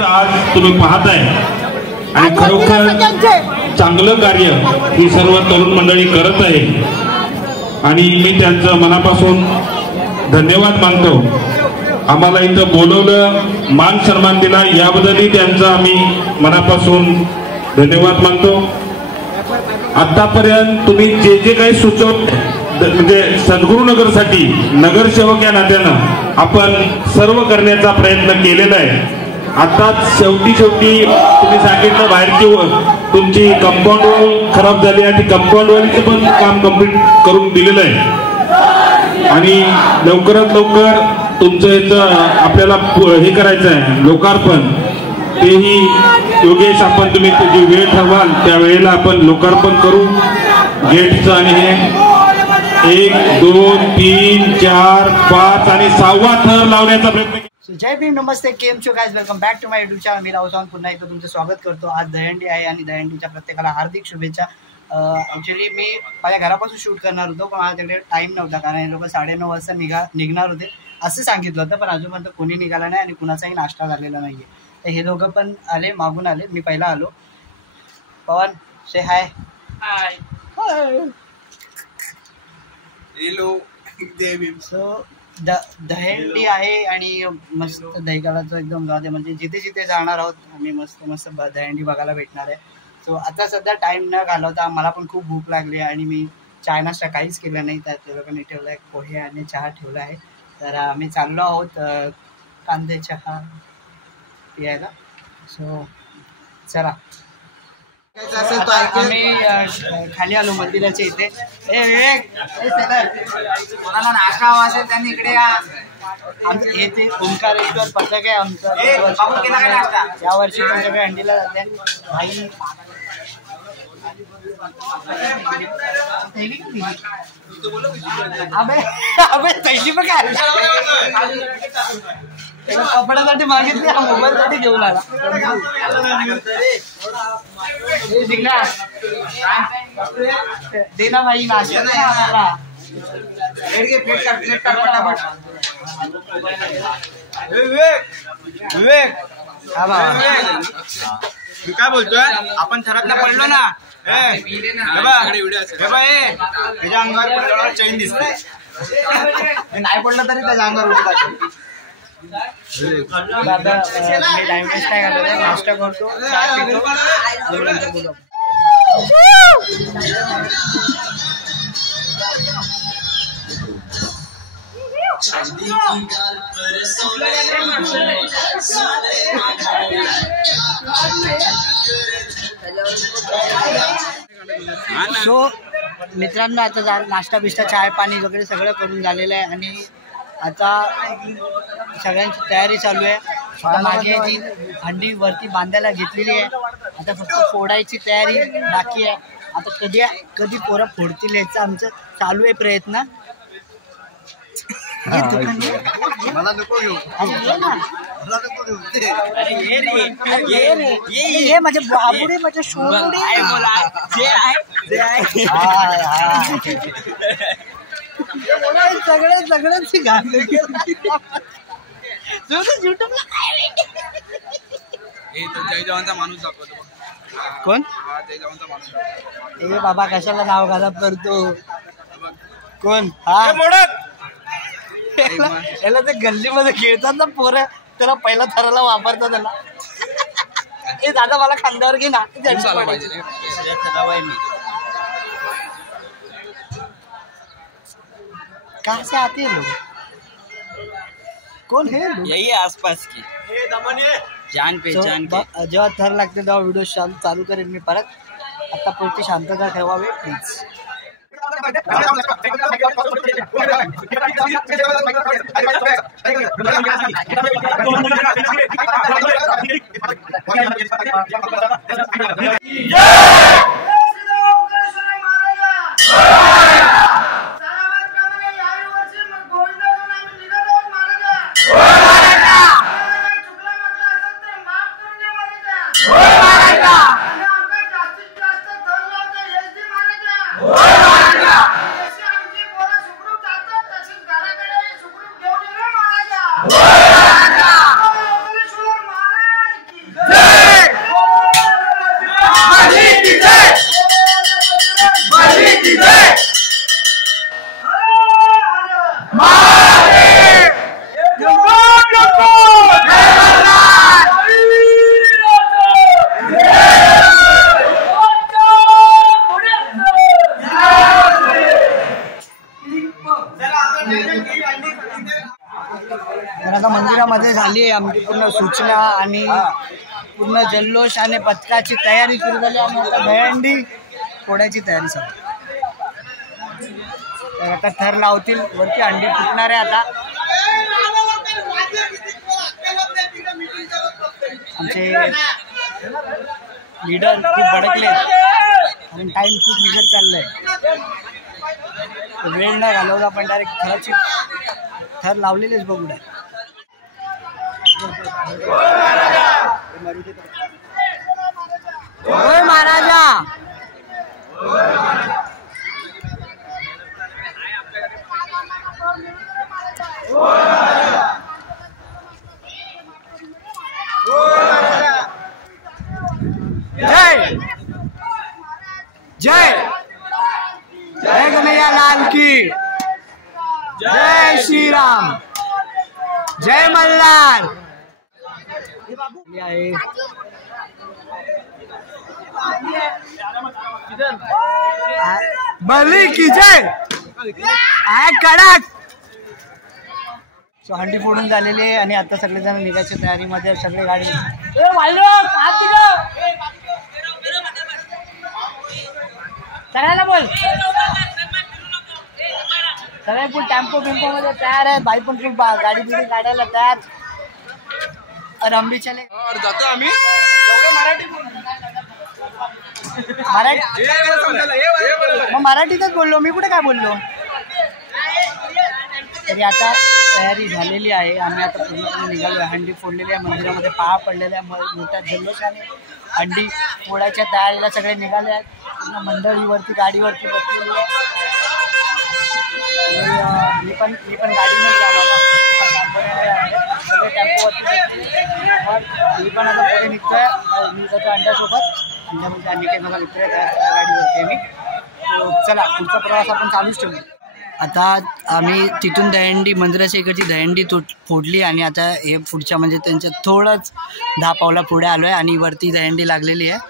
वर्ष आज तुम्ही पाहताय आणि खरोखर चांगलं कार्य ही सर्व तरुण मंडळी करत आहे आणि मी त्यांचं मनापासून धन्यवाद मानतो। आम्हाला इथं बोलवलं, मान सन्मान दिला, याबद्दलही त्यांचा आम्ही मनापासून धन्यवाद मानतो। आतापर्यंत तुम्ही जे जे काही सुचवलं म्हणजे सद्गुरुनगरसाठी नगरसेवक या नात्यानं आपण सर्व करण्याचा प्रयत्न केलेला आहे। आता शेवटी तुम्ही सांगितलं बाहेरची तुमची कंपाऊंड वॉल खराब झाली आणि कंपाऊंड वॉलचं पण काम कंप्लीट करून दिलेलं आहे आणि लवकरात लवकर तुमचं याचं आपल्याला हे करायचं आहे लोकार्पण। तेही योगेश आपण तुम्ही जी वेळ ठरवाल त्या वेळेला आपण लोकार्पण करू गेटचं आणि हे 1 2 3 4 5 आणि 6वा थर लावण्याचा प्रयत्न। जय भीम, नमस्ते, केम छो guys, welcome back to my YouTube channel. मी राहुल सावंत पुन्हा एकदा तुमचं स्वागत करतो। आज दहीहंडी आहे आणि दहीहंडीच्या प्रत्येकाला हार्दिक शुभेच्छा। ॲक्च्युली मी माझ्या घरापासून शूट करणार होतो पण माझ्याकडे टाईम नव्हता कारण हे लोक 9:30 वाजता निघणार होते असं सांगितलं होतं, पण अजूनपर्यंत कोणी निघाला नाही आणि कुणाचाही नाश्ता झालेला नाही आहे। तर हे दोघं पण आले, मागून आले, मी पहिला आलो। पवन से हाय। हाय हॅलो जय भीम। सो दहीहंडी आहे आणि मस्त दहीकालाचं एकदम जाते, म्हणजे जिथे जिथे जाणार आहोत आम्ही मस्त मस्त दहीहंडी बघायला भेटणार आहे। सो आता सध्या टाईम न घालवता मला पण खूप भूक लागली आणि मी चाय नाश्ता काहीच केला नाही, तर त्या लोकांनी ठेवला आहे पोहे आणि चहा ठेवला आहे। तर आम्ही चाललो आहोत कांदे चहा पियायला। सो चला आम्ही खाली आलो मंदिराच्या इथे। कोणाला नाश्ता हवा असेल त्यांनी इकडे या। आमचं हे ते ओंकारेश्वर पथक आहे आमचं, यावर्षी तुमच्याकडे हंडीला जाते भाई। अबे तैली पण काय कपड्यासाठी मागितली, मोबाईल साठी घेऊन आला। दे ना भाई नाश्ता प्लेट कर फटाफट। विवेक मी काय बोलतोय, आपण थरातला पडलो ना, त्याच्या अंगावर चैन दिसते, नाही पडलं तरी त्याच्या अंगावर उठतात। दादा मी टाइम वेस्ट नाही घालवला, नाश्ता करतो, चहा पितो। सो मित्रांनो आता नाश्ता बिस्टा चाय पाणी वगैरे सगळं करून झालेलं आहे आणि आता सगळ्यांची तयारी चालू आहे। आता मागे जी हंडी वरती बांधायला घेतलेली आहे, आता फक्त फोडायची तयारी बाकी आहे। आता कधी पोरं फोडतील याचा आमचं चालू आहे प्रयत्न। मला नको घेऊ, ये माझे बाबुडे माझे शोरुडे सगळ्यांची गाणी युट्यूबला जय जवानचा माणूस दाखवतो। कोण? जय जवानचा माणूस। ए बाबा कशाला नाव घालत करतो? कोण? हा याला ते गल्लीमध्ये खेळतात ना पोरं, त्याला पहिला थराला वापरतात त्याला। ए दादा मला खांद्यावर घे ना, कहाँ से आते हैं लोग? कौन है लोग? यही है आसपास की जान पहचान के। जेव्हा थर लागते तेव्हा व्हिडिओ चालू करेन मी परत। आता पुढची शांतता ठेवावी प्लीज। तर आता मंदिरामध्ये झाली आमची पूर्ण सूचना आणि पूर्ण जल्लोष आणि पथकाची तयारी सुरू झाली आणि आता दहीहंडी फोडायची तयारी चालू. तर आता थर लावतील, वरती हंडी फुटणार आहे. आता आमचे लीडर खूप भडकले आणि टाइम खूप निघत चाललाय. वेळ न घालवता पण डायरेक्ट थराची थर लावलेलेच बघूया. होय महाराजा. जय जय जय कन्हैया लाल की जय श्री राम जय मल्हार. बली की जय. कडक. सो हंडी फोडून झालेली आहे आणि आता सगळेजण निघायच्या तयारीमध्ये. सगळे गाडी सगळ्याला बोल. सगळे फुल टेम्पो बिम्पो मध्ये तयार आहे. बाई पण फुल गाडी बिडी काढायला तयार. और हम भी चले जातो आम्ही. मराठीतच बोललो मी, कुठे काय बोललो. तरी आता तयारी झालेली आहे. आम्ही आता पूर्णपणे निघालो आहे. हंडी फोडलेली आहे, मंदिरामध्ये पाया पडलेल्या आहे. मोठ्या जल्लोषाने हंडी फोडायच्या तयारीला सगळे निघाले आहेत. पूर्ण मंडळीवरती गाडीवरती बसलेली आहे. मी पण गाडीने सगळे टेम्पोवरती मी पण आता पुढे निघतोय. मी जातो अंड्यासोबत. अंड्यामध्ये अनिकेत मला मित्र आहे, त्या गाडीवरती मी. चला पुढचा प्रवास आपण चालूच ठेवू. आता आम्ही तिथून दहीहंडी मंदिराच्या इकडची दहीहंडी फोडली आणि आता हे पुढच्या म्हणजे त्यांच्या थोडंच 10 पावला पुढे आलो आहे आणि वरती दहीहंडी लागलेली आहे.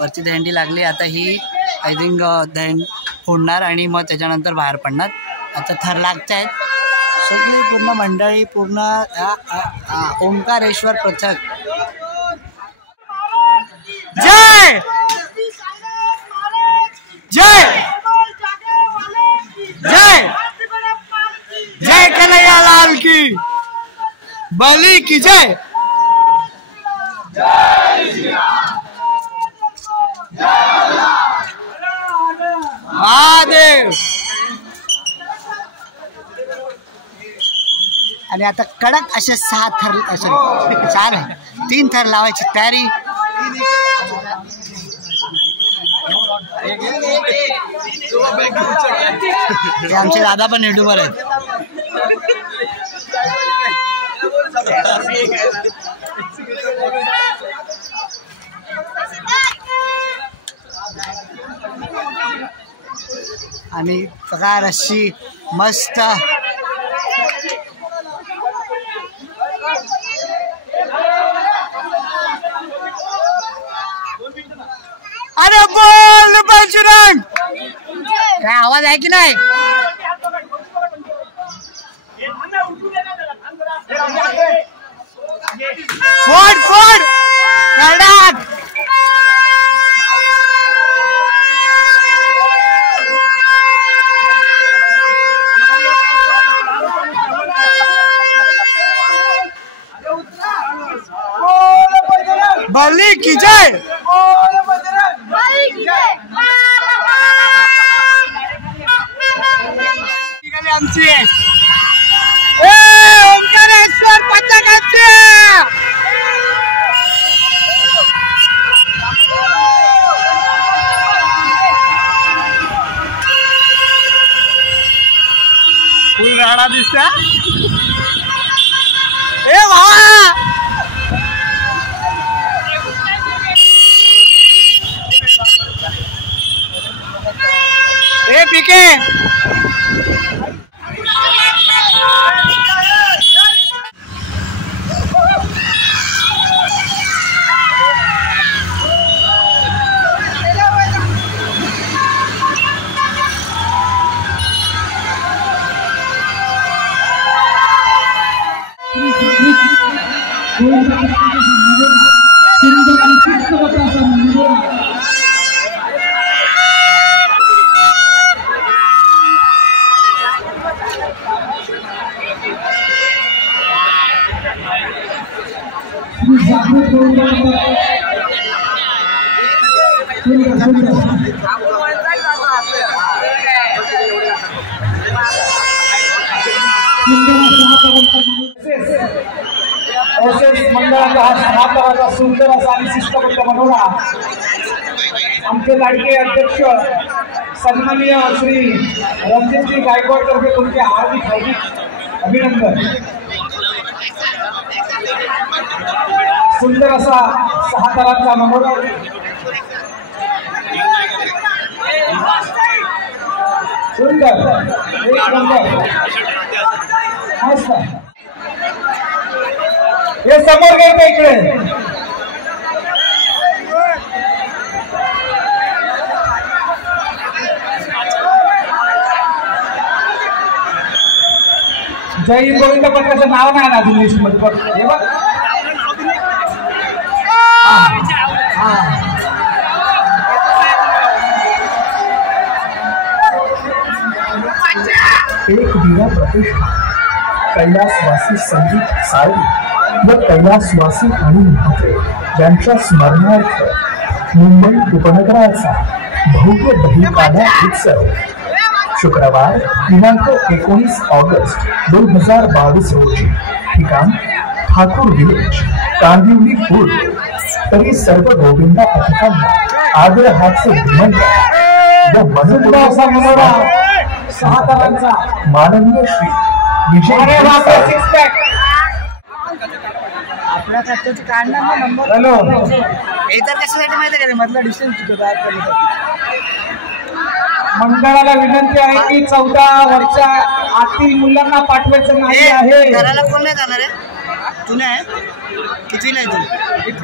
वरती दहीहंडी लागली. आता ही आय थिंक दहीहंडी फोडणार आणि मग त्याच्यानंतर बाहेर पडणार. आता थर लागत आहेत सगळी पूर्ण मंडळी, पूर्ण ओंकारेश्वर पथक. जय जय जय जय कन्हैया लाल की बली की जय. महादेव. आणि आता कडक असे 6 थर, असे 3 थर लावायची तयारी. हे आमचे दादा पण युट्यूबर आहेत. आणि सगळा रस्सी मस्त. अरे बोल बजरंग. काय आवाज आहे की नाही. फोड फोड कडक. बली की जय. आमची ओंकारेश्वर पथकाची. फुल राडा दिसता. ए भावा ए पीके. मंडळाचा हा सहातराचा सुंदर असा आणि शिस्तबद्ध मनोरा आमचे लाडके अध्यक्ष सन्माननीय श्री रणजितजी गायकवाड तर्फे तुमचे हार्दिक अभिनंदन। सुंदर असा सहातराचा मनोरा सुंदर एक नंबर मस्त। हे समोर घ्यायचं इकडे जय हिंद गोविंद पत्राचं नाव नाही ना अजून लिस्ट मध्ये एक दिवा प्रतिष्ठा कैलासवासी संगीत साळवी व कैलासवासी आणि म्हात्रे यांच्या स्मरणार्थ मुंबई उपनगराचा भव्य दहीकाला उत्सव शुक्रवार दिनांक 19 ऑगस्ट 2022 रोजी ठिकाण ठाकूर विलेज कांदिवली पूर्व तरी सर्व गोविंदा पथकांना आग्रहाचे विनंती व मनोरा असा मनोरा सहातरांचा माननीय श्री विजय आपल्या खात्याची काढणार ना नंबर हॅलो हे तर कशासाठी माहिती आहे मधला डिस्टन्स मंडळाला विनंती आहे की 14 वर्षा आतील मुलांना पाठवायचं नाही आहे। घराला कोण नाही जाणार आहे तू नाही कितीला आहे तू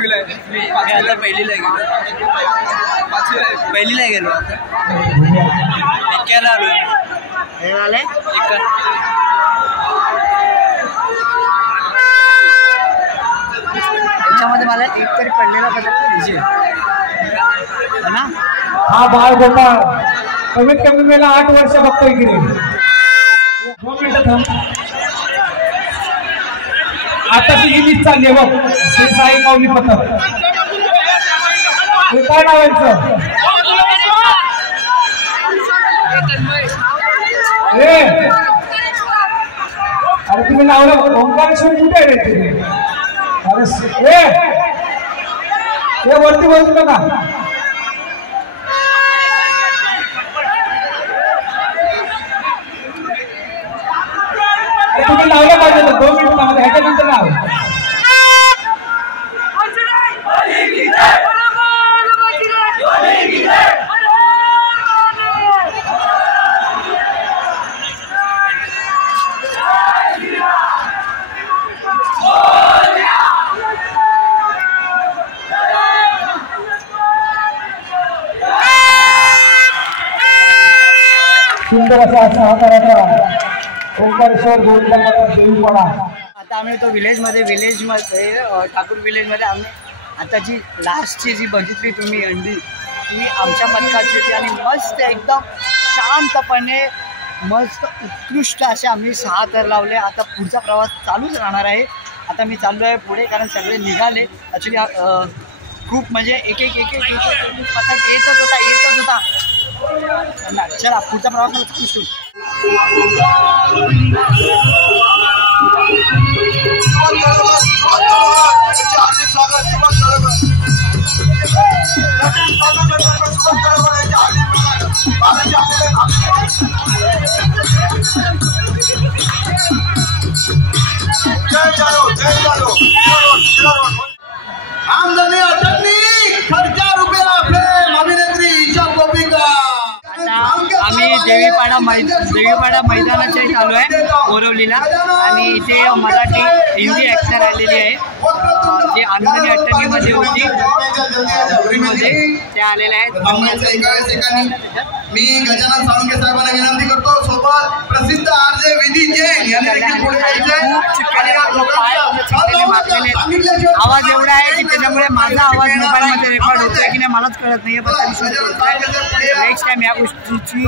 पहिलीला गेलो एक्याला आलो हे आले त्याच्यामध्ये मला एक तरी पडलेला पाहिजे ना हा बाळ गोपाळ कमीत कमी मला 8 वर्ष बघतोय की 2 मिनिटं थांब। आताची ही लिस्ट चालली आहे बघ श्री साई माऊली पथक हे काय नावायचं अरे तुम्ही नावलं ओंकारेश्वर कुठे आहे रे अरे हे वरती बोलू नका तुम्ही लावलं पाहिजे 2 मिनिटामध्ये ह्याच्यानंतर नाव सुंदर असा सहातराचा ओंकारेश्वर गोविंदा देवीपणा। आता आम्ही तो विलेजमध्ये ठाकूर विलेजमध्ये आम्ही आताची लास्टची जी बघितली तुम्ही अंडी ती आमच्या पथकाची होती आणि मस्त एकदम शांतपणे मस्त उत्कृष्ट असे आम्ही 6 तर लावले। आता पुढचा प्रवास चालूच राहणार आहे। आता मी चाललो आहे पुढे कारण सगळे निघाले ॲक्च्युली खूप म्हणजे एक पथक येतच होता चला पुढचा प्रवास मला चालूच ठेवू। आमदनी अटकनी खर्चा रुपया फेम अभिनेत्री ईशा गोपिका। आम्ही देवीपाडा मैदानाच्या इथे आलो आहे बोरवलीला आणि इथे मराठी हिंदी ॲक्टर आलेली आहे जे आमदनी अटकनीमध्ये होती ते आलेले आहेत। मी गजानन साळुंखे साहेबांना विनंती करतो सोबत प्रसिद्ध आरजे विधी जैन यांनी देखील पुढे यायचे आणि चिकलेले मारलेले आहेत. आवाज एवढा आहे की त्याच्यामुळे माझा आवाज मोबाईलमध्ये रेकॉर्ड होतोय की नाही मलाच कळत नाहीये. पण नेक्स्ट टाइम या गोष्टीची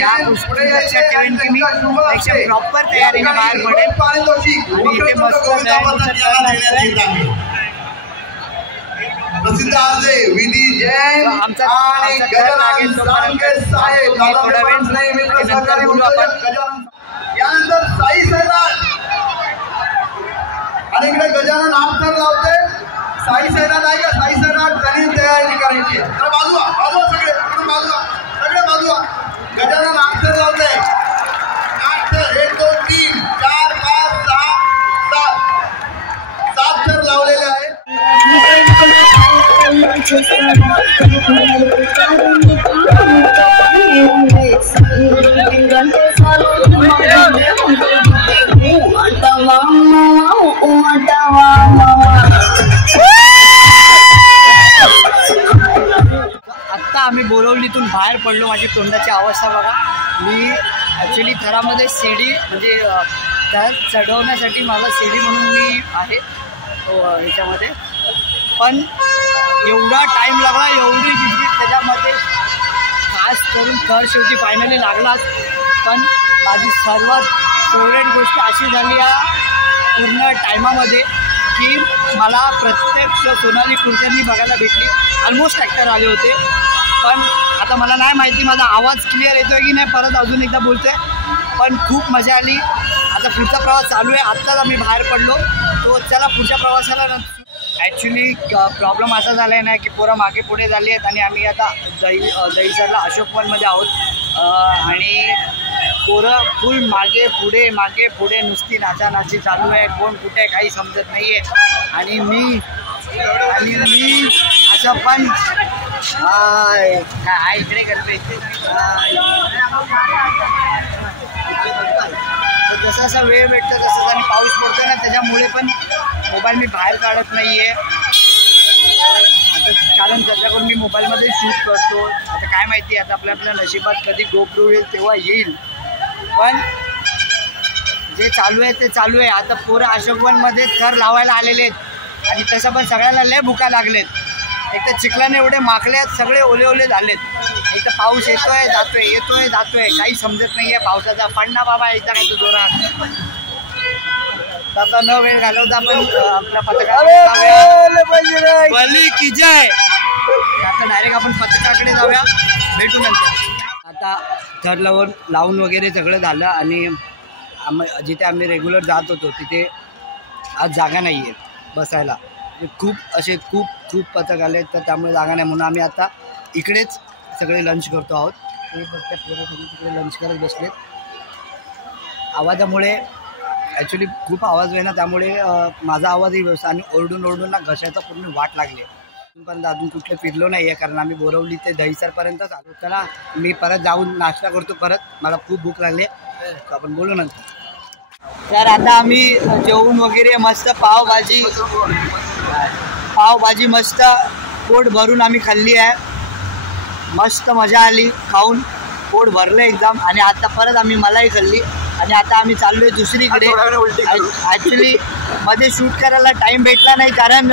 या गोष्टी लक्षात ठेवेन की मी नेक्स्ट टाइम प्रॉपर तयारीने बाहेर पडेल आणि इथे प्रसिद्ध आहे विधी जैन आमचा लागेल थोडा वेळ नंतर बोलू आपण. यानंतर साई सैराट आणि इकडे गजानन हात लावते. साई सैराट आहे का? साई सैराट त्यांनी तयारी करायची. तर बाजूला सगळे बाजूला गजानन हात लावते. 1 2 3 4 5 6 7 थर लावलेले आहे. आत्ता आम्ही बोरवलीतून बाहेर पडलो. माझी तोंडाची अवस्था बघा. मी ॲक्च्युली थरामध्ये सीडी म्हणजे थर चढवण्यासाठी मला सीडी म्हणून मी आहे ह्याच्यामध्ये. पण एवढा टाईम लागला, एवढी जिद्द त्याच्यामध्ये, खास करून थर शेवटी फायनली लागलाच. पण माझी सर्वात फेवरेट गोष्ट अशी झाली या पूर्ण टायमामध्ये की मला प्रत्यक्ष सोनाली कुलकर्णी बघायला भेटली. ऑलमोस्ट ॲक्टर आले होते. पण आता मला नाही माहिती माझा आवाज क्लिअर येतो आहे की नाही. परत अजून एकदा बोलतो आहे. पण खूप मजा आली. आता पुढचा प्रवास चालू आहे. आत्ताच आम्ही बाहेर पडलो. तो चला पुढच्या प्रवासाला. ॲक्च्युली प्रॉब्लेम असा झाला आहे ना की पोरं मागे पुढे झाली आहेत आणि आम्ही आता दहीसरला अशोकवनमध्ये आहोत आणि पोरं फुल मागे पुढे नुसती नाचानाची चालू आहे. कोण कुठे काही समजत नाही आहे. आणि मी असं पण काय इकडे करतो जसा जसा वेळ भेटतो तसंच आणि पाऊस पडतो ना त्याच्यामुळे पण मोबाईल मी बाहेर काढत नाही आहे आता. कारण त्याच्याकडून मी मोबाईलमध्ये शूट करतो. आता काय माहिती आता आपल्या नशिबात कधी गोप्रो येईल तेव्हा येईल. पण जे चालू आहे ते चालू आहे. आता पोरं अशोकवनमध्ये थर लावायला आलेले आहेत आणि तसं पण सगळ्यांना लय भुका लागलेत. एक तर चिखलाने एवढे माखले आहेत, सगळे ओले झालेत. एक तर पाऊस येतोय जातोय काही समजत नाही आहे पावसाचा. पडना बाबा एकदा काय तो जोरात. आता न वेळ घालवता आपण आपल्या पथकाकडे बली की जय. आता डायरेक्ट आपण पथकाकडे जाऊया. भेटू नंतर. आता थर लावून वगैरे सगळं झालं आणि जिथे आम्ही रेग्युलर जात होतो तिथे आज जागा नाही आहे बसायला. खूप पथक आले तर त्यामुळे जागा नाही म्हणून आम्ही आता इकडेच सगळे लंच करतो आहोत. ते बघ त्या पोरं सगळे तिकडे लंच करत बसलेत. आवाजामुळे ॲक्च्युली खूप आवाज आहे ना त्यामुळे माझा आवाजही व्यवस्था आणि ओरडून ना घशाचा पूर्ण वाट लागले. पण अजून कुठले फिरलो नाही आहे कारण आम्ही बोरवली ते दहीसरपर्यंतच आलो. चला मी परत जाऊन नाश्ता करतो परत. मला खूप भूक लागली. आपण बोलू नंतर. तर आता आम्ही जेवून वगैरे मस्त पावभाजी मस्त पोट भरून आम्ही खाल्ली आहे. मस्त मजा आली खाऊन. पोट भरलं एकदम. आणि आता परत आम्ही मलाई खाल्ली आणि आता आम्ही चाललोय दुसरीकडे. ॲक्च्युली मध्ये शूट करायला टाईम भेटला नाही कारण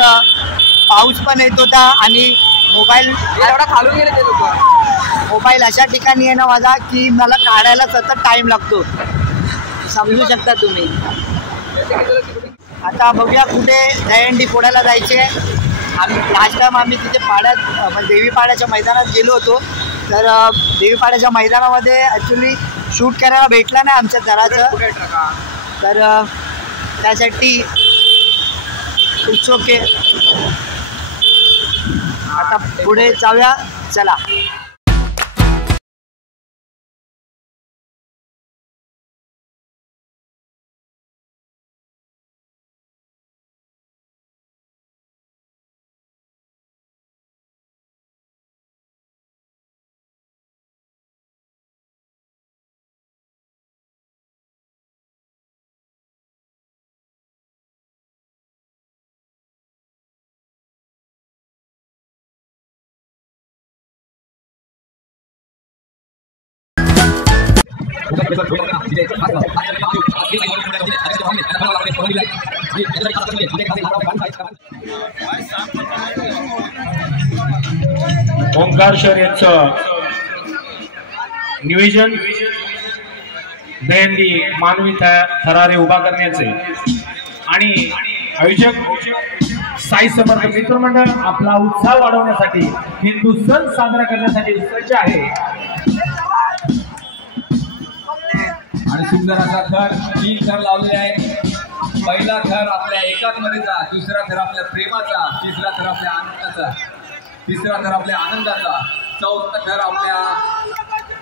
पाऊस पण येत होता आणि मोबाईल अशा ठिकाणी आहे ना माझा की मला काढायला सतत टाईम लागतो. समजू शकता तुम्ही. आता बघूया कुठे दहीहंडी फोडायला जायचे. लास्ट टाइम आम्ही तिथे देवीपाड्याच्या मैदानात गेलो होतो. तर देवीपाड्याच्या मैदानामध्ये ॲक्च्युली शूट करायला भेटला नाही आमच्या घराचं. तर त्यासाठी इट्स ओके. आता पुढे जाऊया चला. ओंकार शहर यांचं नियोजन दहीहंडी मानवी थरारे उभा करण्याचे आणि आयोजक साई समर्थ मित्रमंडळ आपला उत्साह वाढवण्यासाठी हिंदू सण साजरा करण्यासाठी सज्ज आहे आणि सुंदर असा थर 3 थर लावलेले आहे. पहिला थर आपल्या एकात्मतेचा, दुसरा थर आपल्या प्रेमाचा, तिसरा थर आपल्या आनंदाचा, तिसरा थर आपल्या आनंदाचा, चौथा थर आपल्या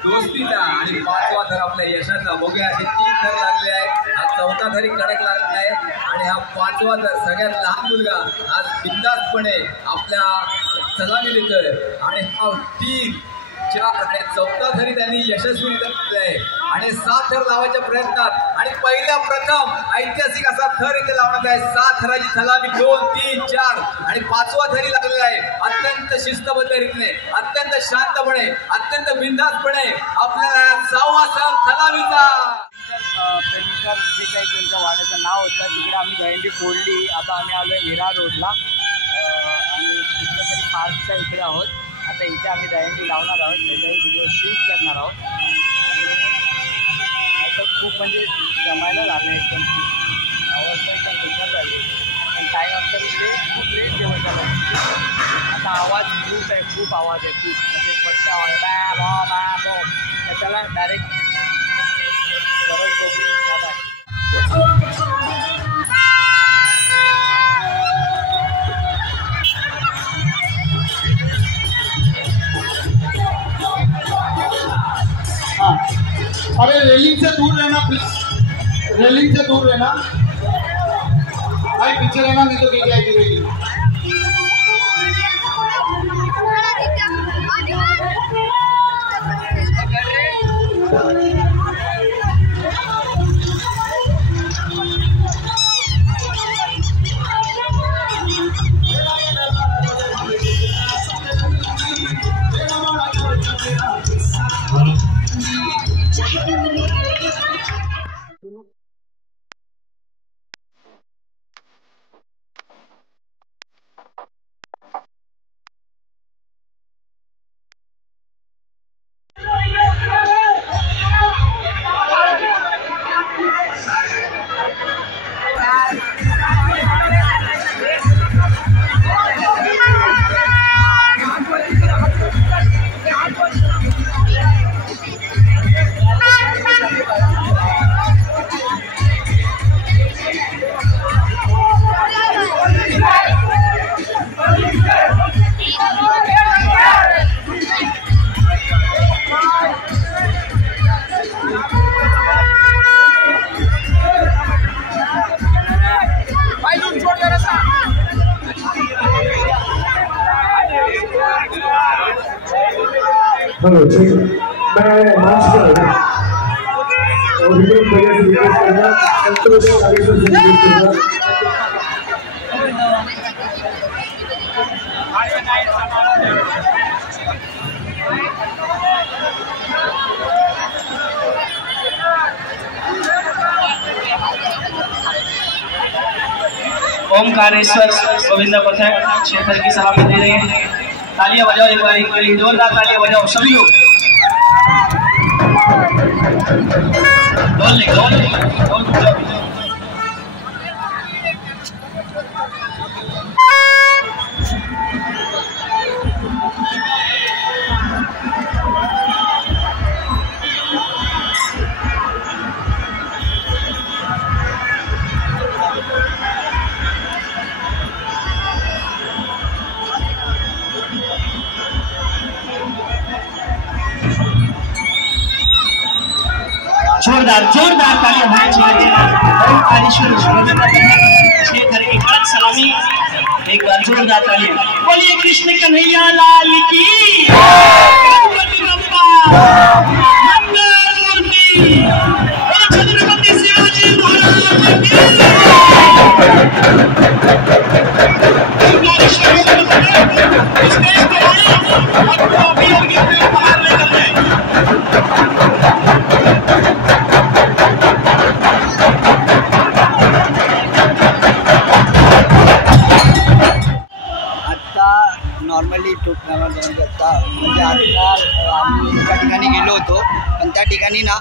दोस्तीचा आणि पाचवा थर आपल्या यशाचा. बघूया असे 3 थर लागले आहेत. हा चौथा थरी कडक लागला आहे आणि हा पाचवा थर सगळ्यात लहान मुलगा आज बिंदासपणे आपल्या सलामी देतोय आणि हा 3, 4 आणि चौथा थरी त्यांनी यशस्वी केलेला आहे आणि 7 थर लावायच्या प्रयत्नात आणि पहिल्या प्रथम ऐतिहासिक असा थर इथे लावण्यात आहे. 7 थराची सलामी 2, 3, 4 आणि 5वा थरी लागलेला आहे. अत्यंत शिस्तबद्ध रीतीने, अत्यंत शांतपणे, अत्यंत बिनधास्तपणे आपल्याला 6वा सण सलामीचा पेंटर जे काही त्यांच्या वाड्याचं नाव होतं तिकडे आम्ही दहीहंडी फोडली. आता आम्ही आलो आहे मीरा रोडला आणि कुठल्या तरी पार्कच्या इकडे आहोत. आता इथे आम्ही दहीहंडी लावणार आहोत, त्याचाही व्हिडिओ शूट करणार आहोत आणि आता खूप म्हणजे जमायला लागलं एकदम अवस्था एकदम बेकार झाली. पण टाईम आमच्या इकडे खूप लेट जेवण झालं. आता आवाज खूप आहे, खूप आवाज आहे, खूप म्हणजे पट्ट आवाज बॅ बॉ बॅ बॉ. त्याच्याला डायरेक्ट परत बघू अरे रेलिंग से दूर रहना प्लीज, रेलिंग से दूर रहना भाई, पीछे रहना नहीं तो गिर जाएगी रेलिंग. हेलो जी, मैं मंच पर और विक्रम भैया से रिक्वेस्ट करना संतोष आगे से रिक्वेस्ट करना. ओमकारेश्वर गोविंदा पथक क्षेत्र की सलामी दे रहे हैं. तालियां बजाओ एक बार, जोरदार तालियां बजाओ सभी लोग. जोरदार जोरदार तालियां होनी चाहिए. ओमकारेश्वर क्षेत्र की कड़क सलामी, एक बार जोरदार तालियां. बोलिए कृष्ण कन्हैया लाल की, गणपति बप्पा मंगलमूर्ति, छत्रपति शिवाजी महाराज की. ओमकारेश्वर स्टेज पे आए और ट्रॉफी और गिफ्ट बाहर लेकर गए. त्या ठिकाणी ना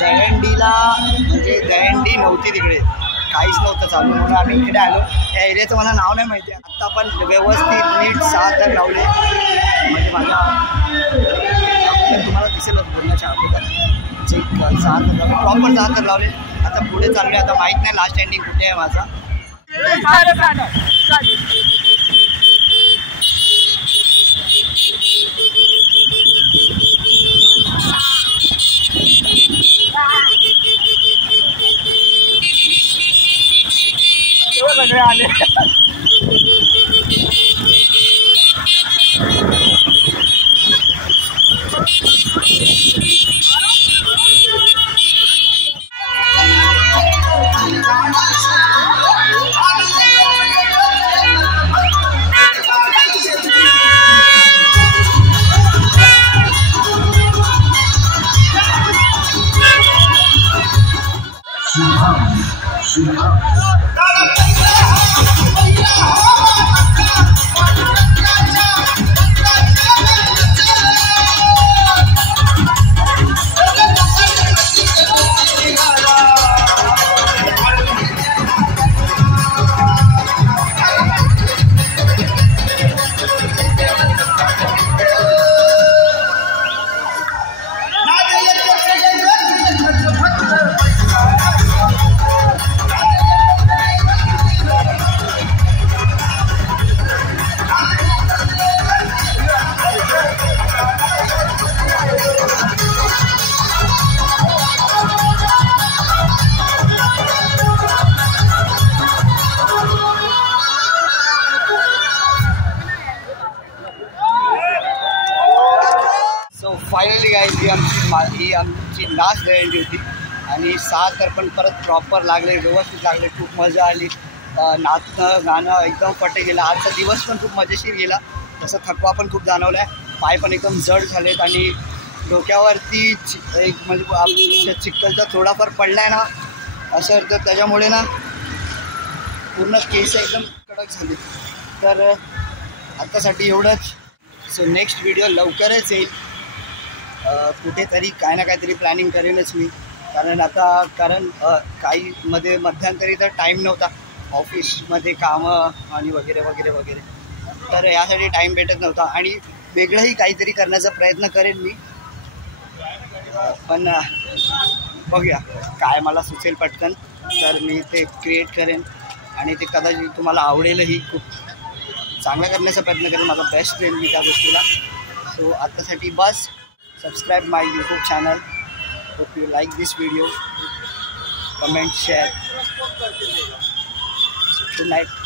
दहंडीला म्हणजे दहंडी नव्हती तिकडे, काहीच नव्हतं चालू, म्हणून आम्ही इकडे आलो. त्या एरियाचं मला नाव नाही माहिती. आत्ता पण व्यवस्थित नीट 6 थर लावले, म्हणजे माझ्या तुम्हाला दिसेलच बोलण्याच्या अगोदर 6 थर प्रॉपर 6 थर लावले. आता पुढे चालले. आता माहीत नाही लास्ट एंडिंग कुठे आहे माझा. सगळे आले. फायनली गाईज ही आमची लास्ट दहंडी होती आणि 6 तर पण परत प्रॉपर लागले, व्यवस्थित लागले. खूप मजा आली. नाचणं गाणं एकदम पटे गेलं. आजचा दिवस पण खूप मजेशीर गेला. तसं थकवा पण खूप जाणवला आहे. पाय पण एकदम जड झालेत आणि डोक्यावरती एक म्हणजे चिखलचा थोडाफार पडला आहे ना असं, तर त्याच्यामुळे ना पूर्ण केस एकदम कडक झाले. तर आत्तासाठी एवढंच. सो नेक्स्ट व्हिडिओ लवकरच येईल. कुठेतरी काय ना काहीतरी प्लॅनिंग करेनच मी, कारण काही मध्ये मध्यंतरी तर टाईम नव्हता, ऑफिसमध्ये कामं आणि वगैरे वगैरे वगैरे, तर यासाठी टाईम भेटत नव्हता. आणि वेगळंही काहीतरी करण्याचा प्रयत्न करेन मी, पण बघूया काय मला सुचेल पटकन तर मी ते क्रिएट करेन आणि ते कदाचित तुम्हाला आवडेलही. खूप चांगलं करण्याचा प्रयत्न करेन, माझा बेस्ट देईन मी त्या गोष्टीला. सो आत्तासाठी बस. Subscribe my YouTube channel. Hope you like this video. Comment, share. Good night.